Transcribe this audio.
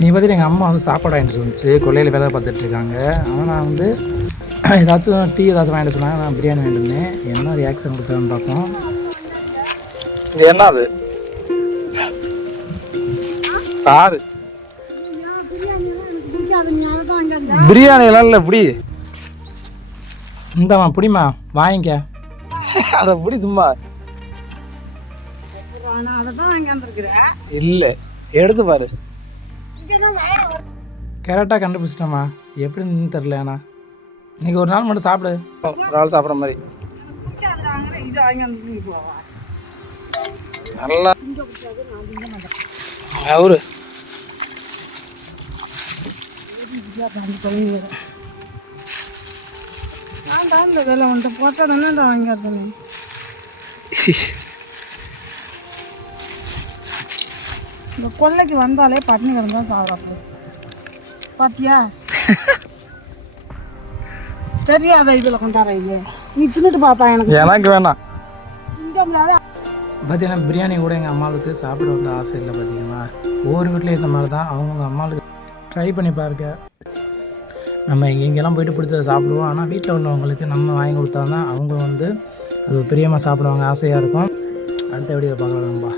நீ பார்த்துட்டு எங்கள் அம்மா வந்து சாப்பாடு வாங்கிட்டு வந்துச்சு, கொள்ளையில் வேலை பார்த்துட்ருக்காங்க. ஆனால் நான் வந்து ஏதாச்சும் டீ ஏதாச்சும் வாங்கிட்டு சொன்னாங்க, நான் பிரியாணி வாங்கிட்டு இருந்தேன். என்ன ரியாக்ஷன் கொடுக்குறான்னு பார்ப்போம். இது என்ன அது காரு பிரியாணி எல்லாம் இல்லை, பிடி இந்தம்மா பிடிமா வாங்கிக்க. அதை பிடி சும்மா இல்லை எடுத்து பாரு. கரெக்டாக கண்டுபிடிச்சிட்டோம்மா, எப்படின்னு தெரில. ஆனால் இன்னைக்கு ஒரு நாள் மட்டும் சாப்பிடு, ஒரு ஆள் சாப்பிட்ற மாதிரி நல்லா அவரு இந்த கொல்லைக்கு வந்தாலே பட்டினி கிடந்தா சாப்பிடாது பாத்தியா? தெரியாத இதில் கொண்டாடுறீங்க, நீ தின்னுட்டு பாப்பா. எனக்கு வேணாம். பார்த்தீங்கன்னா பிரியாணி கூட எங்கள் அம்மாவுக்கு சாப்பிட வந்து ஆசை இல்லை. பார்த்தீங்கன்னா ஒவ்வொரு வீட்லேயும் இந்த மாதிரி தான் அவங்க அம்மாவுக்கு ட்ரை பண்ணி பாருங்க. நம்ம எங்கெங்கெல்லாம் போய்ட்டு பிடிச்சதை சாப்பிடுவோம். ஆனால் வீட்டில் உள்ளவங்களுக்கு நம்ம வாங்கி கொடுத்தா தான் அவங்க வந்து அது பிரியமாக சாப்பிடுவாங்க, ஆசையாக இருக்கும். அடுத்த வீடியோவில் பார்க்கலாம் நண்பா.